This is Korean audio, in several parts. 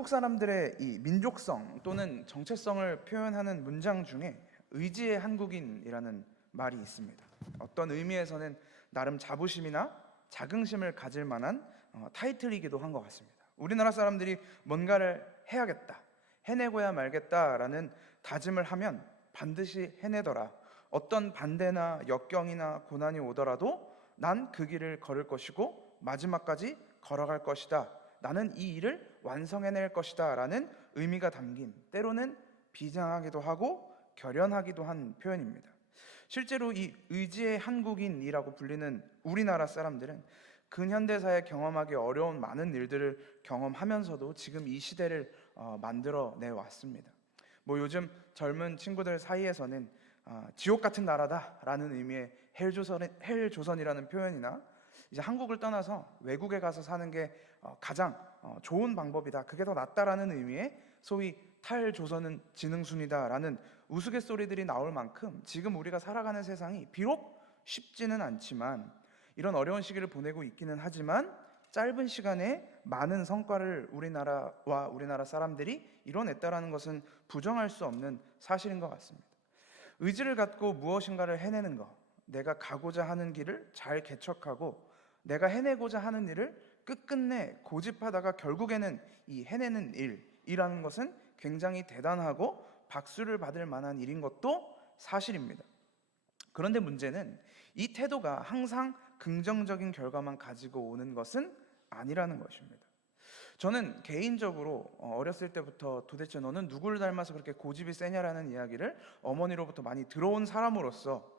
한국 사람들의 이 민족성 또는 정체성을 표현하는 문장 중에 의지의 한국인이라는 말이 있습니다. 어떤 의미에서는 나름 자부심이나 자긍심을 가질 만한 타이틀이기도 한 것 같습니다. 우리나라 사람들이 뭔가를 해야겠다, 해내고야 말겠다라는 다짐을 하면 반드시 해내더라. 어떤 반대나 역경이나 고난이 오더라도 난 그 길을 걸을 것이고 마지막까지 걸어갈 것이다. 나는 이 일을 완성해낼 것이다 라는 의미가 담긴, 때로는 비장하기도 하고 결연하기도 한 표현입니다. 실제로 이 의지의 한국인이라고 불리는 우리나라 사람들은 근현대사에 경험하기 어려운 많은 일들을 경험하면서도 지금 이 시대를 만들어내 왔습니다. 요즘 젊은 친구들 사이에서는 지옥 같은 나라다라는 의미의 헬조선이라는 표현이나 이제 한국을 떠나서 외국에 가서 사는 게 가장 좋은 방법이다, 그게 더 낫다라는 의미의 소위 탈조선은 지능순이다라는 우스갯소리들이 나올 만큼 지금 우리가 살아가는 세상이 비록 쉽지는 않지만, 이런 어려운 시기를 보내고 있기는 하지만 짧은 시간에 많은 성과를 우리나라 사람들이 이뤄냈다라는 것은 부정할 수 없는 사실인 것 같습니다. 의지를 갖고 무엇인가를 해내는 것, 내가 가고자 하는 길을 잘 개척하고 내가 해내고자 하는 일을 끝끝내 고집하다가 결국에는 이 해내는 일이라는 것은 굉장히 대단하고 박수를 받을 만한 일인 것도 사실입니다. 그런데 문제는 이 태도가 항상 긍정적인 결과만 가지고 오는 것은 아니라는 것입니다. 저는 개인적으로 어렸을 때부터 도대체 너는 누구를 닮아서 그렇게 고집이 세냐라는 이야기를 어머니로부터 많이 들어온 사람으로서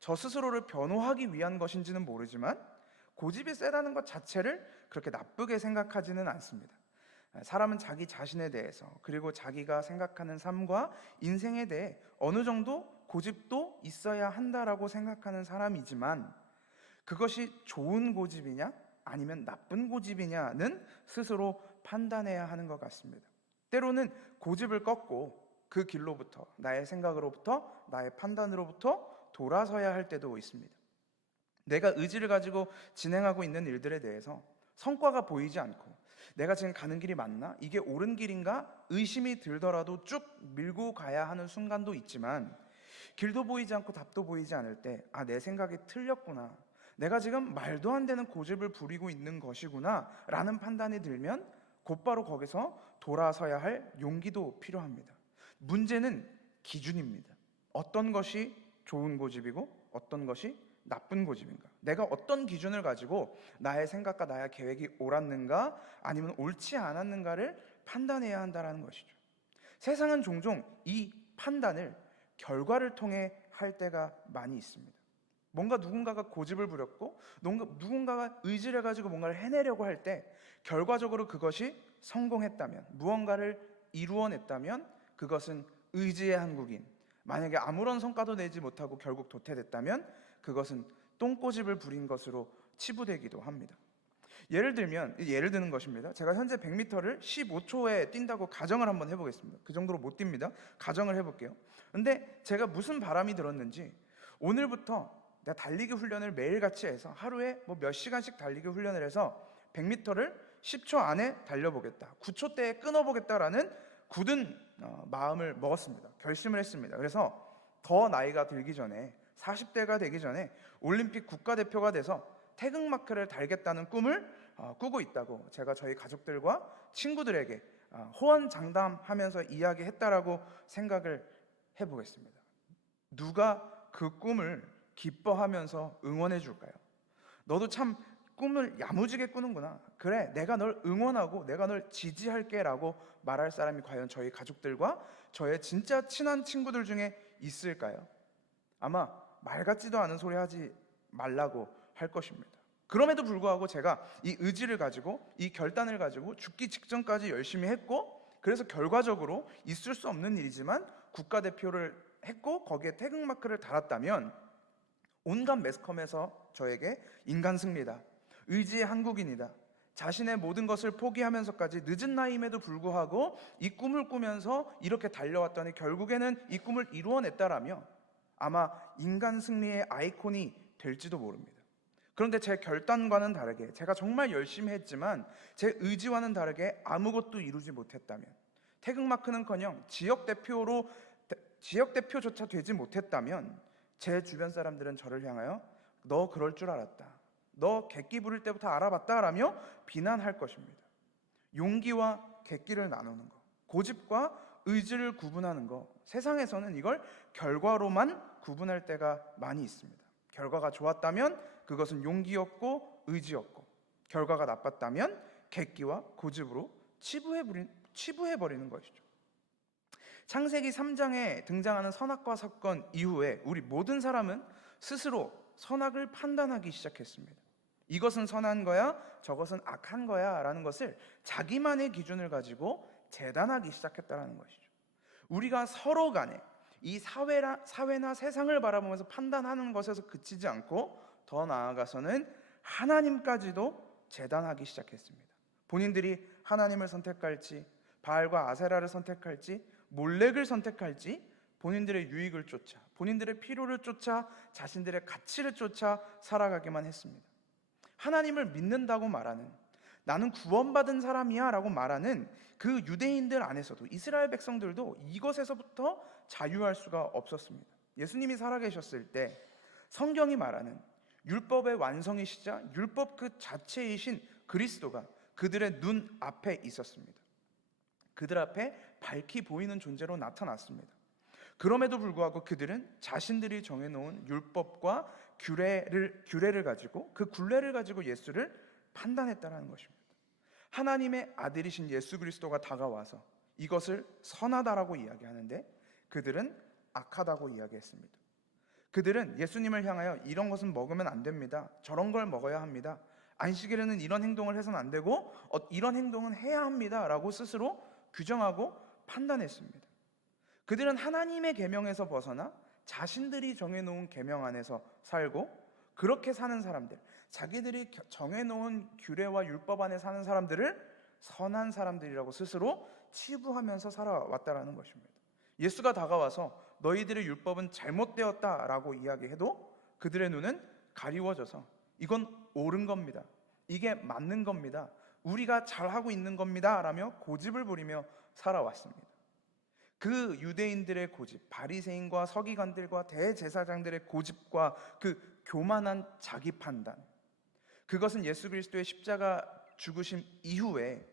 저 스스로를 변호하기 위한 것인지는 모르지만 고집이 세다는 것 자체를 그렇게 나쁘게 생각하지는 않습니다. 사람은 자기 자신에 대해서, 그리고 자기가 생각하는 삶과 인생에 대해 어느 정도 고집도 있어야 한다라고 생각하는 사람이지만, 그것이 좋은 고집이냐 아니면 나쁜 고집이냐는 스스로 판단해야 하는 것 같습니다. 때로는 고집을 꺾고 그 길로부터, 나의 생각으로부터, 나의 판단으로부터 돌아서야 할 때도 있습니다. 내가 의지를 가지고 진행하고 있는 일들에 대해서 성과가 보이지 않고 내가 지금 가는 길이 맞나? 이게 옳은 길인가? 의심이 들더라도 쭉 밀고 가야 하는 순간도 있지만, 길도 보이지 않고 답도 보이지 않을 때 내 생각이 틀렸구나, 내가 지금 말도 안 되는 고집을 부리고 있는 것이구나 라는 판단이 들면 곧바로 거기서 돌아서야 할 용기도 필요합니다. 문제는 기준입니다. 어떤 것이 좋은 고집이고 어떤 것이 나쁜 고집인가? 내가 어떤 기준을 가지고 나의 생각과 나의 계획이 옳았는가 아니면 옳지 않았는가를 판단해야 한다는 것이죠. 세상은 종종 이 판단을 결과를 통해 할 때가 많이 있습니다. 뭔가 누군가가 고집을 부렸고 누군가가 의지를 가지고 뭔가를 해내려고 할 때 결과적으로 그것이 성공했다면, 무언가를 이루어냈다면 그것은 의지의 한국인, 만약에 아무런 성과도 내지 못하고 결국 도태됐다면 그것은 똥꼬집을 부린 것으로 치부되기도 합니다. 예를 드는 것입니다. 제가 현재 100m를 15초에 뛴다고 가정을 한번 해보겠습니다. 그 정도로 못 뜁니다. 가정을 해볼게요. 근데 제가 무슨 바람이 들었는지 오늘부터 내가 달리기 훈련을 매일같이 해서 하루에 몇 시간씩 달리기 훈련을 해서 100m를 10초 안에 달려보겠다, 9초대에 끊어보겠다라는 굳은 마음을 먹었습니다. 결심을 했습니다. 그래서 더 나이가 들기 전에, 40대가 되기 전에 올림픽 국가대표가 돼서 태극마크를 달겠다는 꿈을 꾸고 있다고 제가 저희 가족들과 친구들에게 호언장담하면서 이야기했다라고 생각을 해보겠습니다. 누가 그 꿈을 기뻐하면서 응원해 줄까요? 너도 참 꿈을 야무지게 꾸는구나, 그래 내가 널 응원하고 내가 널 지지할게 라고 말할 사람이 과연 저희 가족들과 저의 진짜 친한 친구들 중에 있을까요? 아마 말 같지도 않은 소리 하지 말라고 할 것입니다. 그럼에도 불구하고 제가 이 의지를 가지고, 이 결단을 가지고 죽기 직전까지 열심히 했고, 그래서 결과적으로 있을 수 없는 일이지만 국가대표를 했고 거기에 태극마크를 달았다면 온갖 매스컴에서 저에게 인간 승리다, 의지의 한국인이다, 자신의 모든 것을 포기하면서까지 늦은 나이임에도 불구하고 이 꿈을 꾸면서 이렇게 달려왔더니 결국에는 이 꿈을 이루어냈다라며 아마 인간 승리의 아이콘이 될지도 모릅니다. 그런데 제 결단과는 다르게, 제가 정말 열심히 했지만 제 의지와는 다르게 아무것도 이루지 못했다면, 태극마크는커녕 지역 대표조차 되지 못했다면, 제 주변 사람들은 저를 향하여 너 그럴 줄 알았다, 너 객기 부릴 때부터 알아봤다라며 비난할 것입니다. 용기와 객기를 나누는 것, 고집과 의지를 구분하는 것, 세상에서는 이걸 결과로만 구분할 때가 많이 있습니다. 결과가 좋았다면 그것은 용기였고 의지였고, 결과가 나빴다면 객기와 고집으로 치부해버리는 것이죠. 창세기 3장에 등장하는 선악과 사건 이후에 우리 모든 사람은 스스로 선악을 판단하기 시작했습니다. 이것은 선한 거야, 저것은 악한 거야 라는 것을 자기만의 기준을 가지고 재단하기 시작했다는 것이죠. 우리가 서로 간에 이 사회나 세상을 바라보면서 판단하는 것에서 그치지 않고 더 나아가서는 하나님까지도 재단하기 시작했습니다. 본인들이 하나님을 선택할지, 바알과 아세라를 선택할지, 몰렉을 선택할지, 본인들의 유익을 쫓아, 본인들의 필요를 쫓아, 자신들의 가치를 쫓아 살아가기만 했습니다. 하나님을 믿는다고 말하는, 나는 구원받은 사람이야 라고 말하는 그 유대인들 안에서도, 이스라엘 백성들도 이것에서부터 자유할 수가 없었습니다. 예수님이 살아계셨을 때 성경이 말하는 율법의 완성이시자 율법 그 자체이신 그리스도가 그들의 눈 앞에 있었습니다. 그들 앞에 밝히 보이는 존재로 나타났습니다. 그럼에도 불구하고 그들은 자신들이 정해놓은 율법과 규례를 가지고, 그 굴레를 가지고 예수를 판단했다는 것입니다. 하나님의 아들이신 예수 그리스도가 다가와서 이것을 선하다라고 이야기하는데 그들은 악하다고 이야기했습니다. 그들은 예수님을 향하여 이런 것은 먹으면 안 됩니다, 저런 걸 먹어야 합니다, 안식일에는 이런 행동을 해서는 안 되고 이런 행동은 해야 합니다 라고 스스로 규정하고 판단했습니다. 그들은 하나님의 계명에서 벗어나 자신들이 정해놓은 계명 안에서 살고, 그렇게 사는 사람들, 자기들이 정해놓은 규례와 율법 안에 사는 사람들을 선한 사람들이라고 스스로 치부하면서 살아왔다라는 것입니다. 예수가 다가와서 너희들의 율법은 잘못되었다라고 이야기해도 그들의 눈은 가리워져서 이건 옳은 겁니다, 이게 맞는 겁니다, 우리가 잘하고 있는 겁니다 라며 고집을 부리며 살아왔습니다. 그 유대인들의 고집, 바리새인과 서기관들과 대제사장들의 고집과 그 교만한 자기 판단, 그것은 예수 그리스도의 십자가 죽으심 이후에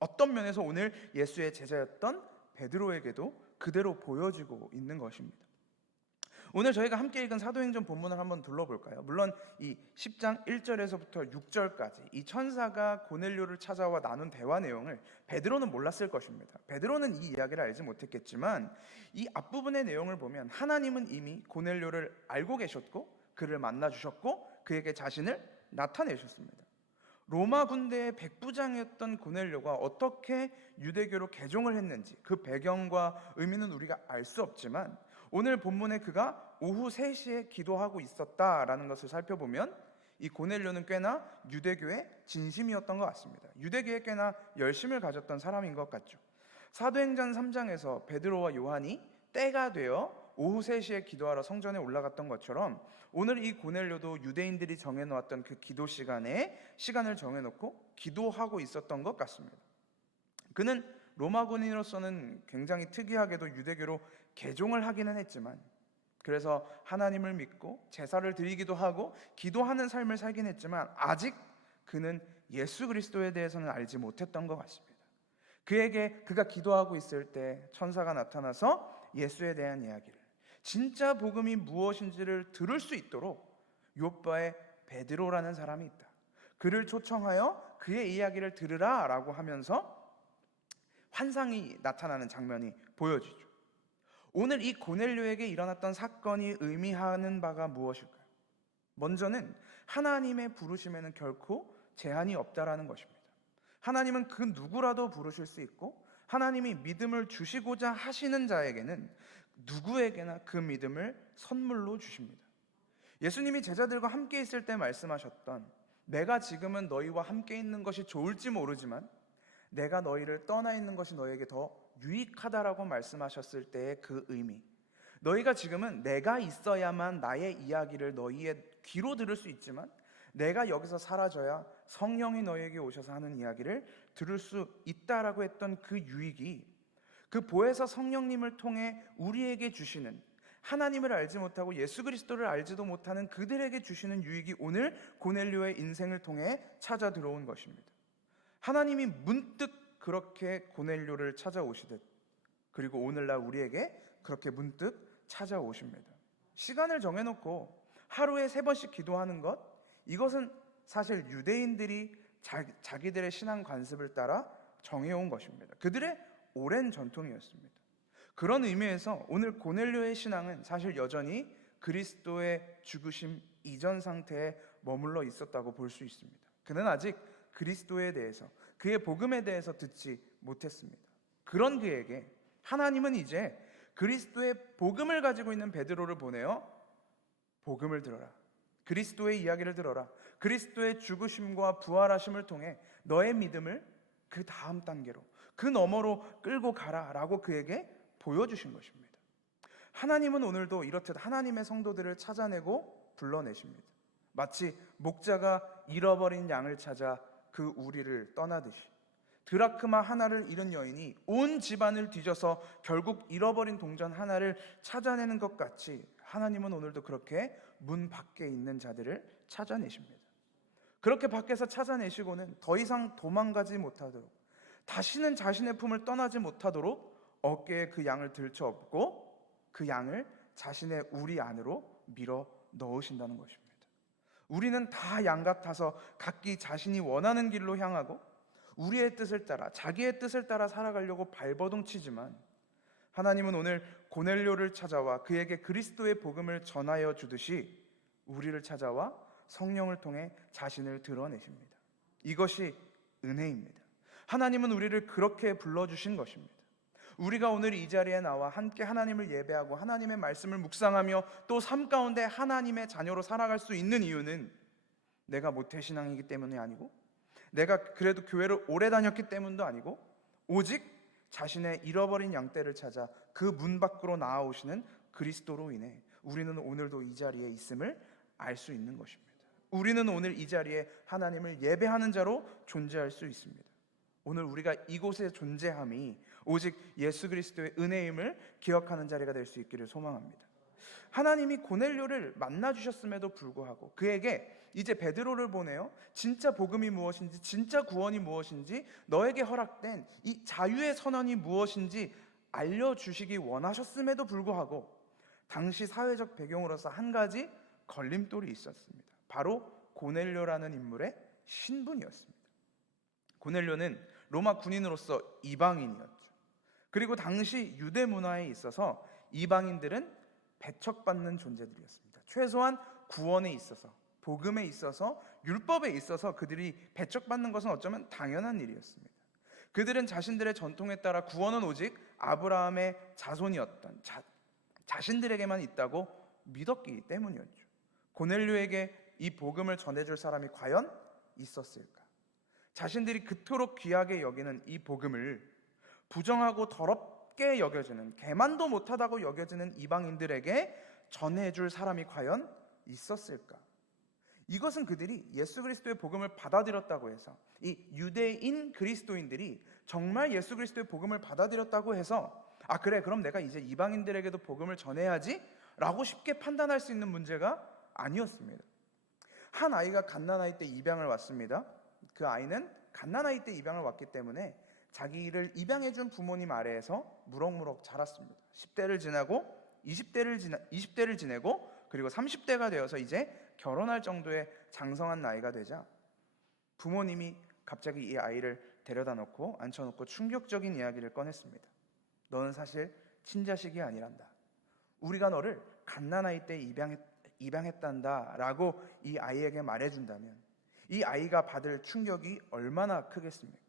어떤 면에서 오늘 예수의 제자였던 베드로에게도 그대로 보여지고 있는 것입니다. 오늘 저희가 함께 읽은 사도행전 본문을 한번 둘러볼까요? 물론 이 10장 1절에서부터 6절까지 이 천사가 고넬료를 찾아와 나눈 대화 내용을 베드로는 몰랐을 것입니다. 베드로는 이 이야기를 알지 못했겠지만 이 앞부분의 내용을 보면 하나님은 이미 고넬료를 알고 계셨고 그를 만나 주셨고 그에게 자신을 나타내셨습니다. 로마 군대의 백부장이었던 고넬료가 어떻게 유대교로 개종을 했는지 그 배경과 의미는 우리가 알 수 없지만 오늘 본문에 그가 오후 3시에 기도하고 있었다라는 것을 살펴보면 이 고넬료는 꽤나 유대교의 진심이었던 것 같습니다. 유대교에 꽤나 열심을 가졌던 사람인 것 같죠. 사도행전 3장에서 베드로와 요한이 때가 되어 오후 3시에 기도하러 성전에 올라갔던 것처럼 오늘 이 고넬료도 유대인들이 정해놓았던 그 기도 시간에 시간을 정해놓고 기도하고 있었던 것 같습니다. 그는 로마 군인으로서는 굉장히 특이하게도 유대교로 개종을 하기는 했지만, 그래서 하나님을 믿고 제사를 드리기도 하고 기도하는 삶을 살긴 했지만 아직 그는 예수 그리스도에 대해서는 알지 못했던 것 같습니다. 그가 기도하고 있을 때 천사가 나타나서 예수에 대한 이야기를, 진짜 복음이 무엇인지를 들을 수 있도록 요빠에 베드로라는 사람이 있다, 그를 초청하여 그의 이야기를 들으라 라고 하면서 환상이 나타나는 장면이 보여지죠. 오늘 이 고넬료에게 일어났던 사건이 의미하는 바가 무엇일까요? 먼저는 하나님의 부르심에는 결코 제한이 없다라는 것입니다. 하나님은 그 누구라도 부르실 수 있고 하나님이 믿음을 주시고자 하시는 자에게는 누구에게나 그 믿음을 선물로 주십니다. 예수님이 제자들과 함께 있을 때 말씀하셨던 내가 지금은 너희와 함께 있는 것이 좋을지 모르지만 내가 너희를 떠나 있는 것이 너희에게 더 유익하다라고 말씀하셨을 때의 그 의미, 너희가 지금은 내가 있어야만 나의 이야기를 너희의 귀로 들을 수 있지만 내가 여기서 사라져야 성령이 너에게 오셔서 하는 이야기를 들을 수 있다라고 했던 그 유익이, 그 보혜사 성령님을 통해 우리에게 주시는, 하나님을 알지 못하고 예수 그리스도를 알지도 못하는 그들에게 주시는 유익이 오늘 고넬료의 인생을 통해 찾아 들어온 것입니다. 하나님이 문득 그렇게 고넬료를 찾아오시듯, 그리고 오늘날 우리에게 그렇게 문득 찾아오십니다. 시간을 정해놓고 하루에 3번씩 기도하는 것, 이것은 사실 유대인들이 자기들의 신앙 관습을 따라 정해온 것입니다. 그들의 오랜 전통이었습니다. 그런 의미에서 오늘 고넬료의 신앙은 사실 여전히 그리스도의 죽으심 이전 상태에 머물러 있었다고 볼 수 있습니다. 그는 아직 그리스도에 대해서, 그의 복음에 대해서 듣지 못했습니다. 그런 그에게 하나님은 이제 그리스도의 복음을 가지고 있는 베드로를 보내어 복음을 들어라, 그리스도의 이야기를 들어라, 그리스도의 죽으심과 부활하심을 통해 너의 믿음을 그 다음 단계로, 그 너머로 끌고 가라라고 그에게 보여주신 것입니다. 하나님은 오늘도 이렇듯 하나님의 성도들을 찾아내고 불러내십니다. 마치 목자가 잃어버린 양을 찾아 그 우리를 떠나듯이, 드라크마 하나를 잃은 여인이 온 집안을 뒤져서 결국 잃어버린 동전 하나를 찾아내는 것 같이 하나님은 오늘도 그렇게 문 밖에 있는 자들을 찾아내십니다. 그렇게 밖에서 찾아내시고는 더 이상 도망가지 못하도록, 다시는 자신의 품을 떠나지 못하도록 어깨에 그 양을 들쳐업고 그 양을 자신의 우리 안으로 밀어 넣으신다는 것입니다. 우리는 다 양 같아서 각기 자신이 원하는 길로 향하고 우리의 뜻을 따라, 자기의 뜻을 따라 살아가려고 발버둥 치지만, 하나님은 오늘 고넬료를 찾아와 그에게 그리스도의 복음을 전하여 주듯이 우리를 찾아와 성령을 통해 자신을 드러내십니다. 이것이 은혜입니다. 하나님은 우리를 그렇게 불러주신 것입니다. 우리가 오늘 이 자리에 나와 함께 하나님을 예배하고 하나님의 말씀을 묵상하며 또 삶 가운데 하나님의 자녀로 살아갈 수 있는 이유는 내가 모태신앙이기 때문이 아니고, 내가 그래도 교회를 오래 다녔기 때문도 아니고, 오직 자신의 잃어버린 양떼를 찾아 그 문 밖으로 나아오시는 그리스도로 인해 우리는 오늘도 이 자리에 있음을 알 수 있는 것입니다. 우리는 오늘 이 자리에 하나님을 예배하는 자로 존재할 수 있습니다. 오늘 우리가 이곳에 존재함이 오직 예수 그리스도의 은혜임을 기억하는 자리가 될 수 있기를 소망합니다. 하나님이 고넬료를 만나주셨음에도 불구하고 그에게 이제 베드로를 보내어 진짜 복음이 무엇인지, 진짜 구원이 무엇인지, 너에게 허락된 이 자유의 선언이 무엇인지 알려주시기 원하셨음에도 불구하고 당시 사회적 배경으로서 한 가지 걸림돌이 있었습니다. 바로 고넬료라는 인물의 신분이었습니다. 고넬료는 로마 군인으로서 이방인이었죠. 그리고 당시 유대 문화에 있어서 이방인들은 배척받는 존재들이었습니다. 최소한 구원에 있어서, 복음에 있어서, 율법에 있어서 그들이 배척받는 것은 어쩌면 당연한 일이었습니다. 그들은 자신들의 전통에 따라 구원은 오직 아브라함의 자손이었던 자신들에게만 있다고 믿었기 때문이었죠. 고넬료에게 이 복음을 전해줄 사람이 과연 있었을까? 자신들이 그토록 귀하게 여기는 이 복음을 부정하고 더럽게 여겨지는, 개만도 못하다고 여겨지는 이방인들에게 전해줄 사람이 과연 있었을까? 이것은 그들이 예수 그리스도의 복음을 받아들였다고 해서, 이 유대인 그리스도인들이 정말 예수 그리스도의 복음을 받아들였다고 해서 아 그래 그럼 내가 이제 이방인들에게도 복음을 전해야지 라고 쉽게 판단할 수 있는 문제가 아니었습니다. 한 아이가 갓난아이 때 입양을 왔습니다. 그 아이는 갓난아이 때 입양을 왔기 때문에 자기를 입양해준 부모님 아래에서 무럭무럭 자랐습니다. 10대를 지나고 20대를 지내고 그리고 30대가 되어서 이제 결혼할 정도의 장성한 나이가 되자 부모님이 갑자기 이 아이를 데려다 놓고 앉혀놓고 충격적인 이야기를 꺼냈습니다. 너는 사실 친자식이 아니란다. 우리가 너를 갓난아이 때 입양했단다 라고 이 아이에게 말해준다면 이 아이가 받을 충격이 얼마나 크겠습니까?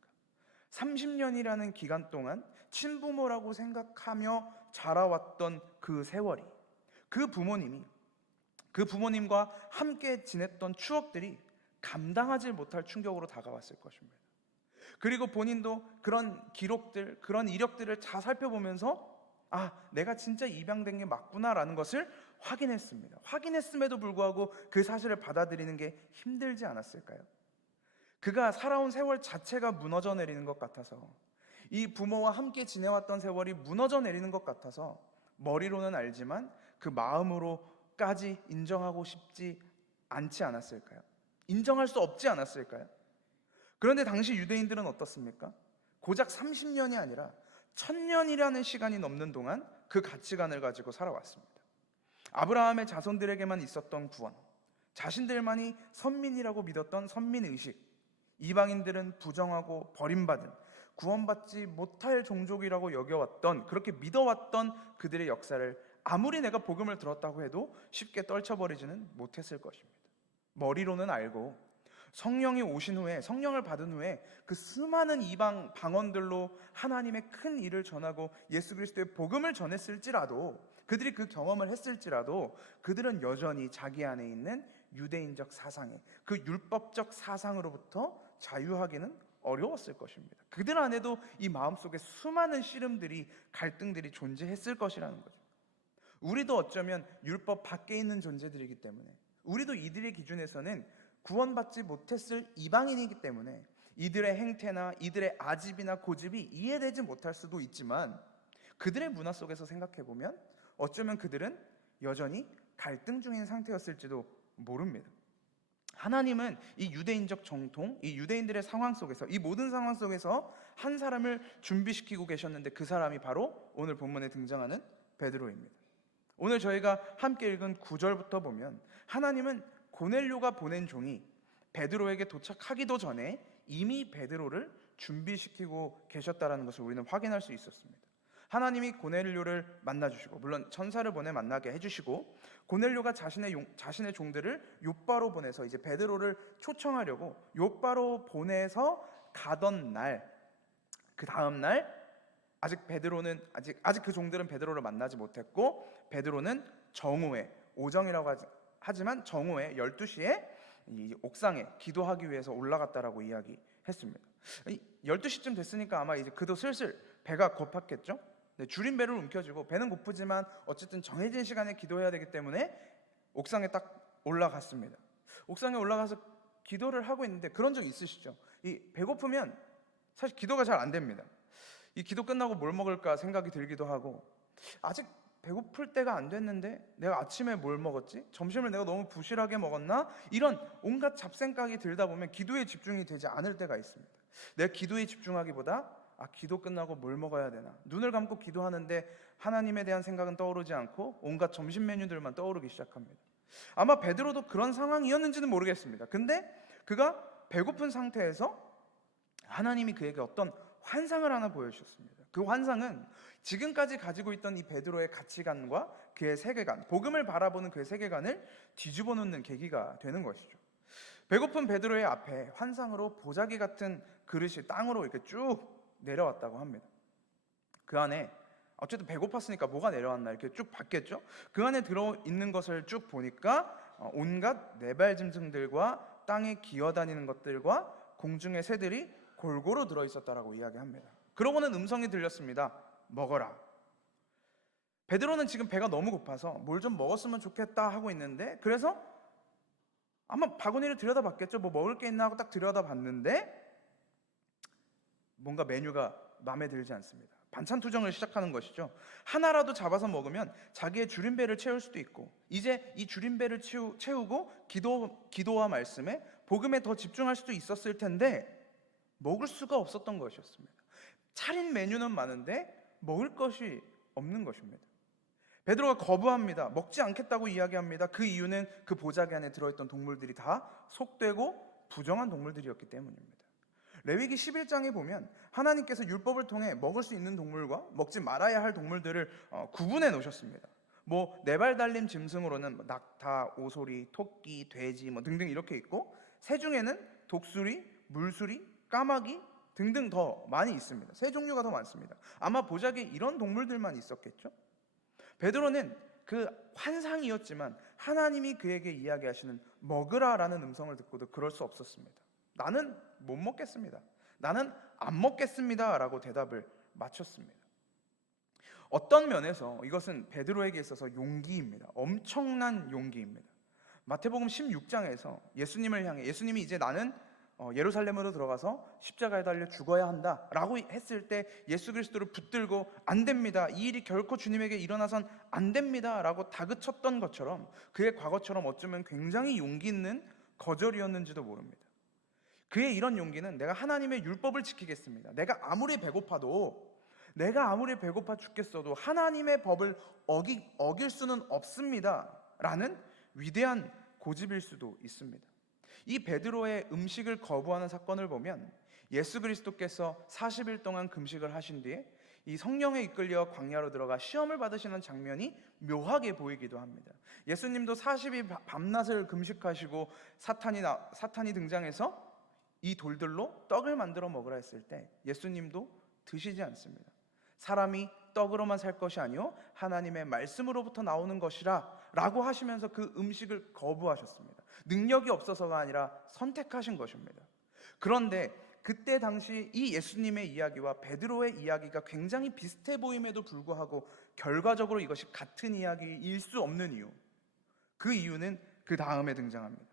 30년이라는 기간 동안 친부모라고 생각하며 자라왔던 그 세월이, 그 부모님과 함께 지냈던 추억들이 감당하지 못할 충격으로 다가왔을 것입니다. 그리고 본인도 그런 기록들, 그런 이력들을 다 살펴보면서 아, 내가 진짜 입양된 게 맞구나라는 것을 확인했습니다. 확인했음에도 불구하고 그 사실을 받아들이는 게 힘들지 않았을까요? 그가 살아온 세월 자체가 무너져 내리는 것 같아서, 이 부모와 함께 지내왔던 세월이 무너져 내리는 것 같아서 머리로는 알지만 그 마음으로까지 인정하고 싶지 않지 않았을까요? 인정할 수 없지 않았을까요? 그런데 당시 유대인들은 어떻습니까? 고작 30년이 아니라 1000년이라는 시간이 넘는 동안 그 가치관을 가지고 살아왔습니다. 아브라함의 자손들에게만 있었던 구원, 자신들만이 선민이라고 믿었던 선민의식, 이방인들은 부정하고 버림받은, 구원받지 못할 종족이라고 여겨왔던, 그렇게 믿어왔던 그들의 역사를 아무리 내가 복음을 들었다고 해도 쉽게 떨쳐버리지는 못했을 것입니다. 머리로는 알고 성령이 오신 후에, 성령을 받은 후에 그 수많은 이방 방언들로 하나님의 큰 일을 전하고 예수 그리스도의 복음을 전했을지라도, 그들이 그 경험을 했을지라도 그들은 여전히 자기 안에 있는 유대인적 사상에, 그 율법적 사상으로부터 자유하기는 어려웠을 것입니다. 그들 안에도 이 마음속에 수많은 씨름들이, 갈등들이 존재했을 것이라는 거죠. 우리도 어쩌면 율법 밖에 있는 존재들이기 때문에, 우리도 이들의 기준에서는 구원받지 못했을 이방인이기 때문에 이들의 행태나 이들의 아집이나 고집이 이해되지 못할 수도 있지만, 그들의 문화 속에서 생각해보면 어쩌면 그들은 여전히 갈등 중인 상태였을지도 모릅니다. 하나님은 이 유대인적 정통, 이 유대인들의 상황 속에서, 이 모든 상황 속에서 한 사람을 준비시키고 계셨는데, 그 사람이 바로 오늘 본문에 등장하는 베드로입니다. 오늘 저희가 함께 읽은 9절부터 보면 하나님은 고넬료가 보낸 종이 베드로에게 도착하기도 전에 이미 베드로를 준비시키고 계셨다는 것을 우리는 확인할 수 있었습니다. 하나님이 고넬료를 만나주시고, 물론 천사를 보내 만나게 해주시고, 고넬료가 자신의 종들을 요바로 보내서 이제 베드로를 초청하려고 요바로 보내서 가던 날, 그 다음 날 아직 그 종들은 베드로를 만나지 못했고, 베드로는 정오에, 오정이라고 하지만 정오에 12시에 이 옥상에 기도하기 위해서 올라갔다라고 이야기했습니다. 12시쯤 됐으니까 아마 이제 그도 슬슬 배가 고팠겠죠? 네, 줄인 배를 움켜쥐고, 배는 고프지만 어쨌든 정해진 시간에 기도해야 되기 때문에 옥상에 딱 올라갔습니다. 옥상에 올라가서 기도를 하고 있는데, 그런 적 있으시죠? 이 배고프면 사실 기도가 잘 안 됩니다. 이 기도 끝나고 뭘 먹을까 생각이 들기도 하고, 아직 배고플 때가 안 됐는데 내가 아침에 뭘 먹었지? 점심을 내가 너무 부실하게 먹었나? 이런 온갖 잡생각이 들다 보면 기도에 집중이 되지 않을 때가 있습니다. 내가 기도에 집중하기보다 기도 끝나고 뭘 먹어야 되나? 눈을 감고 기도하는데 하나님에 대한 생각은 떠오르지 않고 온갖 점심 메뉴들만 떠오르기 시작합니다. 아마 베드로도 그런 상황이었는지는 모르겠습니다. 근데 그가 배고픈 상태에서 하나님이 그에게 어떤 환상을 하나 보여주셨습니다. 그 환상은 지금까지 가지고 있던 이 베드로의 가치관과 그의 세계관, 복음을 바라보는 그의 세계관을 뒤집어 놓는 계기가 되는 것이죠. 배고픈 베드로의 앞에 환상으로 보자기 같은 그릇이 땅으로 이렇게 쭉 내려왔다고 합니다. 그 안에 어쨌든 배고팠으니까 뭐가 내려왔나 이렇게 쭉 봤겠죠. 그 안에 들어있는 것을 쭉 보니까 온갖 네발짐승들과 땅에 기어다니는 것들과 공중의 새들이 골고루 들어있었다라고 이야기합니다. 그러고는 음성이 들렸습니다. 먹어라. 베드로는 지금 배가 너무 고파서 뭘 좀 먹었으면 좋겠다 하고 있는데, 그래서 아마 바구니를 들여다봤겠죠. 뭐 먹을 게 있나 하고 딱 들여다봤는데 뭔가 메뉴가 마음에 들지 않습니다. 반찬 투정을 시작하는 것이죠. 하나라도 잡아서 먹으면 자기의 줄인 배를 채울 수도 있고, 이제 이 줄인 배를 채우고 기도와 말씀에, 복음에 더 집중할 수도 있었을 텐데 먹을 수가 없었던 것이었습니다. 차린 메뉴는 많은데 먹을 것이 없는 것입니다. 베드로가 거부합니다. 먹지 않겠다고 이야기합니다. 그 이유는 그 보자기 안에 들어있던 동물들이 다 속되고 부정한 동물들이었기 때문입니다. 레위기 11장에 보면 하나님께서 율법을 통해 먹을 수 있는 동물과 먹지 말아야 할 동물들을 구분해 놓으셨습니다. 뭐 네발 달린 짐승으로는 낙타, 오소리, 토끼, 돼지 등등 이렇게 있고, 새 중에는 독수리, 물수리, 까마귀 등등 더 많이 있습니다. 세 종류가 더 많습니다. 아마 보자기에 이런 동물들만 있었겠죠? 베드로는 그 환상이었지만 하나님이 그에게 이야기하시는 먹으라라는 음성을 듣고도 그럴 수 없었습니다. 나는 못 먹겠습니다. 나는 안 먹겠습니다 라고 대답을 마쳤습니다. 어떤 면에서 이것은 베드로에게 있어서 용기입니다. 엄청난 용기입니다. 마태복음 16장에서 예수님을 향해, 예수님이 이제 나는 예루살렘으로 들어가서 십자가에 달려 죽어야 한다 라고 했을 때 예수 그리스도를 붙들고 안 됩니다, 이 일이 결코 주님에게 일어나선 안 됩니다 라고 다그쳤던 것처럼, 그의 과거처럼 어쩌면 굉장히 용기 있는 거절이었는지도 모릅니다. 그의 이런 용기는 내가 하나님의 율법을 지키겠습니다, 내가 아무리 배고파 죽겠어도 하나님의 법을 어길 수는 없습니다 라는 위대한 고집일 수도 있습니다. 이 베드로의 음식을 거부하는 사건을 보면 예수 그리스도께서 40일 동안 금식을 하신 뒤에 이 성령에 이끌려 광야로 들어가 시험을 받으시는 장면이 묘하게 보이기도 합니다. 예수님도 40일 밤낮을 금식하시고 사탄이 등장해서 이 돌들로 떡을 만들어 먹으라 했을 때 예수님도 드시지 않습니다. 사람이 떡으로만 살 것이 아니요 하나님의 말씀으로부터 나오는 것이라 라고 하시면서 그 음식을 거부하셨습니다. 능력이 없어서가 아니라 선택하신 것입니다. 그런데 그때 당시 이 예수님의 이야기와 베드로의 이야기가 굉장히 비슷해 보임에도 불구하고 결과적으로 이것이 같은 이야기일 수 없는 이유, 그 이유는 그 다음에 등장합니다.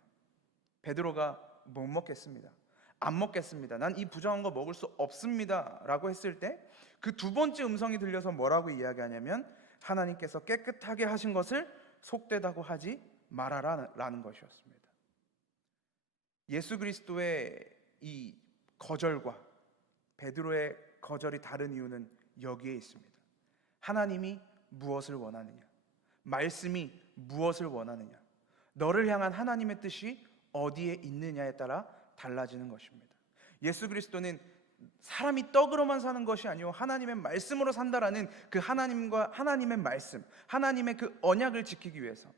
베드로가 못 먹겠습니다, 안 먹겠습니다, 난 이 부정한 거 먹을 수 없습니다 라고 했을 때 그 두 번째 음성이 들려서 뭐라고 이야기하냐면 하나님께서 깨끗하게 하신 것을 속되다고 하지 말아라 라는 것이었습니다. 예수 그리스도의 이 거절과 베드로의 거절이 다른 이유는 여기에 있습니다. 하나님이 무엇을 원하느냐, 말씀이 무엇을 원하느냐, 너를 향한 하나님의 뜻이 어디에 있느냐에 따라 달라지는 것입니다. 예수 그리스도는 사람이 떡으로만 사는 것이 아니요 하나님의 말씀으로 산다라는 그 하나님의 말씀, 하나님의 그 언약을 지키기 위해서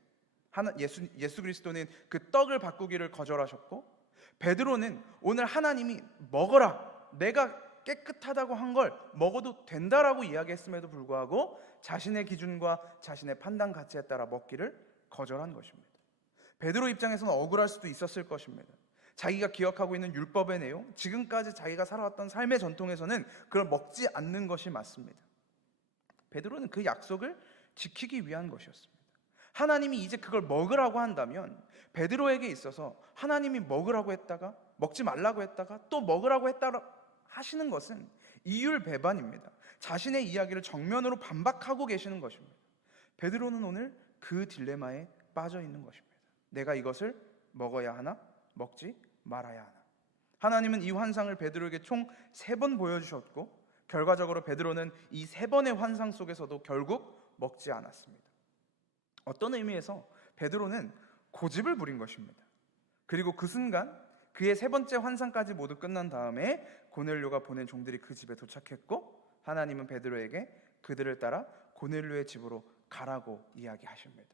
예수 그리스도는 그 떡을 바꾸기를 거절하셨고, 베드로는 오늘 하나님이 먹어라, 내가 깨끗하다고 한 걸 먹어도 된다라고 이야기했음에도 불구하고 자신의 기준과 자신의 판단 가치에 따라 먹기를 거절한 것입니다. 베드로 입장에서는 억울할 수도 있었을 것입니다. 자기가 기억하고 있는 율법의 내용, 지금까지 자기가 살아왔던 삶의 전통에서는 그걸 먹지 않는 것이 맞습니다. 베드로는 그 약속을 지키기 위한 것이었습니다. 하나님이 이제 그걸 먹으라고 한다면 베드로에게 있어서 하나님이 먹으라고 했다가 먹지 말라고 했다가 또 먹으라고 했다 하시는 것은 이율배반입니다. 자신의 이야기를 정면으로 반박하고 계시는 것입니다. 베드로는 오늘 그 딜레마에 빠져 있는 것입니다. 내가 이것을 먹어야 하나, 먹지 말아야 하나. 하나님은 이 환상을 베드로에게 총 3번 보여주셨고, 결과적으로 베드로는 이 3번의 환상 속에서도 결국 먹지 않았습니다. 어떤 의미에서 베드로는 고집을 부린 것입니다. 그리고 그 순간 그의 3번째 환상까지 모두 끝난 다음에 고넬료가 보낸 종들이 그 집에 도착했고, 하나님은 베드로에게 그들을 따라 고넬료의 집으로 가라고 이야기하십니다.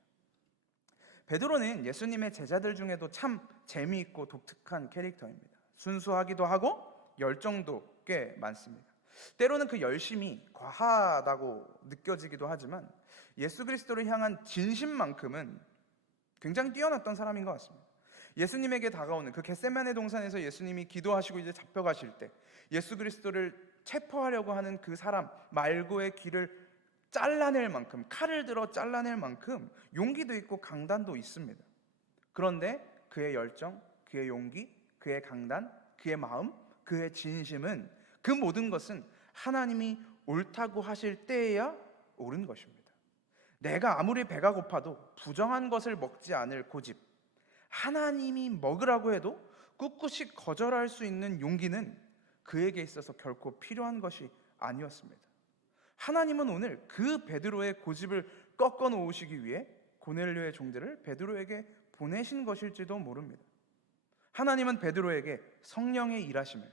베드로는 예수님의 제자들 중에도 참 재미있고 독특한 캐릭터입니다. 순수하기도 하고 열정도 꽤 많습니다. 때로는 그 열심이 과하다고 느껴지기도 하지만 예수 그리스도를 향한 진심만큼은 굉장히 뛰어났던 사람인 것 같습니다. 예수님에게 다가오는 그 겟세마네 동산에서 예수님이 기도하시고 이제 잡혀가실 때 예수 그리스도를 체포하려고 하는 그 사람 말고의 길을 잘라낼 만큼, 칼을 들어 잘라낼 만큼 용기도 있고 강단도 있습니다. 그런데 그의 열정, 그의 용기, 그의 강단, 그의 마음, 그의 진심은, 그 모든 것은 하나님이 옳다고 하실 때에야 옳은 것입니다. 내가 아무리 배가 고파도 부정한 것을 먹지 않을 고집, 하나님이 먹으라고 해도 꿋꿋이 거절할 수 있는 용기는 그에게 있어서 결코 필요한 것이 아니었습니다. 하나님은 오늘 그 베드로의 고집을 꺾어 놓으시기 위해 고넬료의 종들을 베드로에게 보내신 것일지도 모릅니다. 하나님은 베드로에게 성령의 일하심을,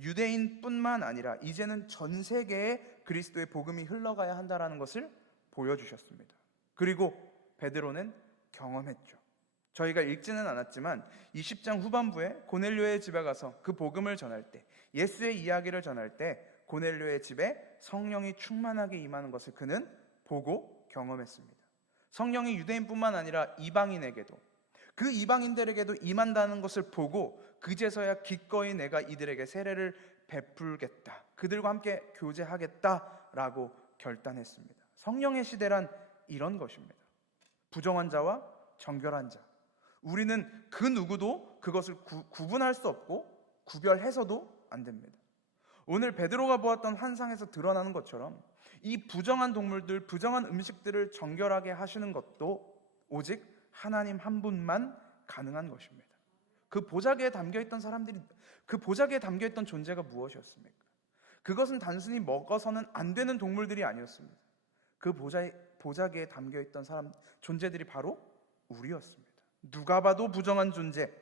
유대인뿐만 아니라 이제는 전 세계에 그리스도의 복음이 흘러가야 한다는 것을 보여주셨습니다. 그리고 베드로는 경험했죠. 저희가 읽지는 않았지만 20장 후반부에 고넬료의 집에 가서 그 복음을 전할 때, 예수의 이야기를 전할 때 고넬료의 집에 성령이 충만하게 임하는 것을 그는 보고 경험했습니다. 성령이 유대인뿐만 아니라 이방인에게도, 그 이방인들에게도 임한다는 것을 보고 그제서야 기꺼이 내가 이들에게 세례를 베풀겠다, 그들과 함께 교제하겠다라고 결단했습니다. 성령의 시대란 이런 것입니다. 부정한 자와 정결한 자. 우리는 그 누구도 그것을 구분할 수 없고 구별해서도 안 됩니다. 오늘 베드로가 보았던 환상에서 드러나는 것처럼 이 부정한 동물들, 부정한 음식들을 정결하게 하시는 것도 오직 하나님 한 분만 가능한 것입니다. 그 보자기에 담겨있던 사람들이, 그 보자기에 담겨있던 존재가 무엇이었습니까? 그것은 단순히 먹어서는 안 되는 동물들이 아니었습니다. 그 보자기에 담겨있던 존재들이 바로 우리였습니다. 누가 봐도 부정한 존재,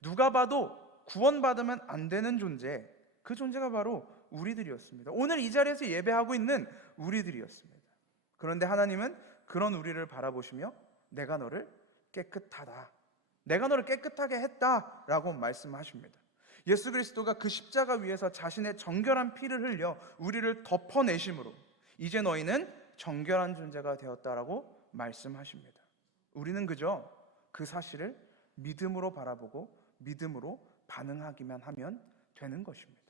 누가 봐도 구원받으면 안 되는 존재, 그 존재가 바로 우리들이었습니다. 오늘 이 자리에서 예배하고 있는 우리들이었습니다. 그런데 하나님은 그런 우리를 바라보시며 내가 너를 깨끗하다, 내가 너를 깨끗하게 했다라고 말씀하십니다. 예수 그리스도가 그 십자가 위에서 자신의 정결한 피를 흘려 우리를 덮어내심으로 이제 너희는 정결한 존재가 되었다라고 말씀하십니다. 우리는 그저 그 사실을 믿음으로 바라보고 믿음으로 반응하기만 하면 되는 것입니다.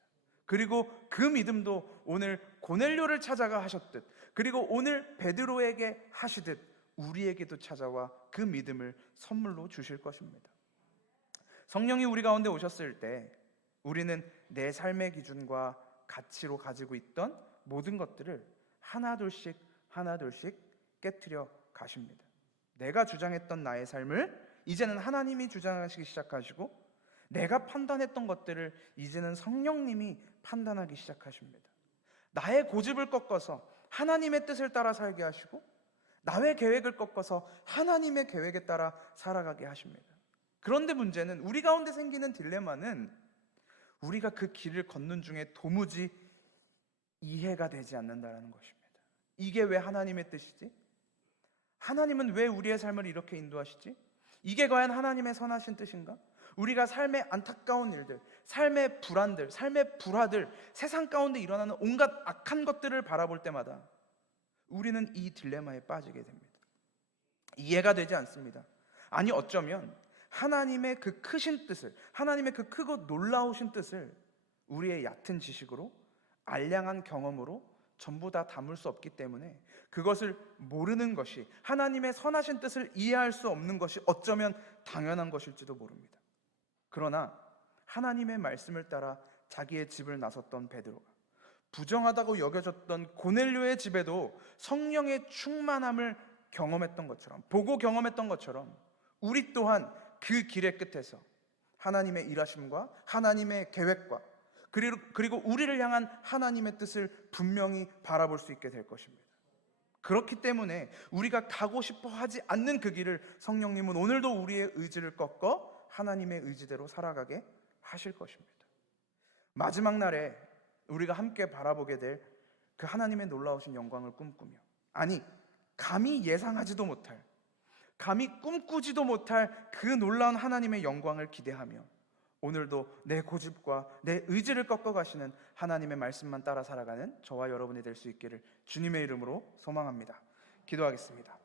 그리고 그 믿음도 오늘 고넬료를 찾아가 하셨듯, 그리고 오늘 베드로에게 하시듯 우리에게도 찾아와 그 믿음을 선물로 주실 것입니다. 성령이 우리 가운데 오셨을 때 우리는 내 삶의 기준과 가치로 가지고 있던 모든 것들을 하나둘씩 깨트려 가십니다. 내가 주장했던 나의 삶을 이제는 하나님이 주장하시기 시작하시고, 내가 판단했던 것들을 이제는 성령님이 판단하기 시작하십니다. 나의 고집을 꺾어서 하나님의 뜻을 따라 살게 하시고, 나의 계획을 꺾어서 하나님의 계획에 따라 살아가게 하십니다. 그런데 문제는, 우리 가운데 생기는 딜레마는 우리가 그 길을 걷는 중에 도무지 이해가 되지 않는다는 것입니다. 이게 왜 하나님의 뜻이지? 하나님은 왜 우리의 삶을 이렇게 인도하시지? 이게 과연 하나님의 선하신 뜻인가? 우리가 삶의 안타까운 일들, 삶의 불안들, 삶의 불화들, 세상 가운데 일어나는 온갖 악한 것들을 바라볼 때마다 우리는 이 딜레마에 빠지게 됩니다. 이해가 되지 않습니다. 아니, 어쩌면 하나님의 그 크신 뜻을, 하나님의 그 크고 놀라우신 뜻을 우리의 얕은 지식으로, 알량한 경험으로 전부 다 담을 수 없기 때문에 그것을 모르는 것이, 하나님의 선하신 뜻을 이해할 수 없는 것이 어쩌면 당연한 것일지도 모릅니다. 그러나 하나님의 말씀을 따라 자기의 집을 나섰던 베드로가, 부정하다고 여겨졌던 고넬료의 집에도 성령의 충만함을 경험했던 것처럼, 보고 경험했던 것처럼 우리 또한 그 길의 끝에서 하나님의 일하심과 하나님의 계획과 그리고 우리를 향한 하나님의 뜻을 분명히 바라볼 수 있게 될 것입니다. 그렇기 때문에 우리가 가고 싶어 하지 않는 그 길을 성령님은 오늘도 우리의 의지를 꺾어 하나님의 의지대로 살아가게 하실 것입니다. 마지막 날에 우리가 함께 바라보게 될 그 하나님의 놀라우신 영광을 꿈꾸며, 아니, 감히 예상하지도 못할, 감히 꿈꾸지도 못할 그 놀라운 하나님의 영광을 기대하며 오늘도 내 고집과 내 의지를 꺾어 가시는 하나님의 말씀만 따라 살아가는 저와 여러분이 될 수 있기를 주님의 이름으로 소망합니다. 기도하겠습니다.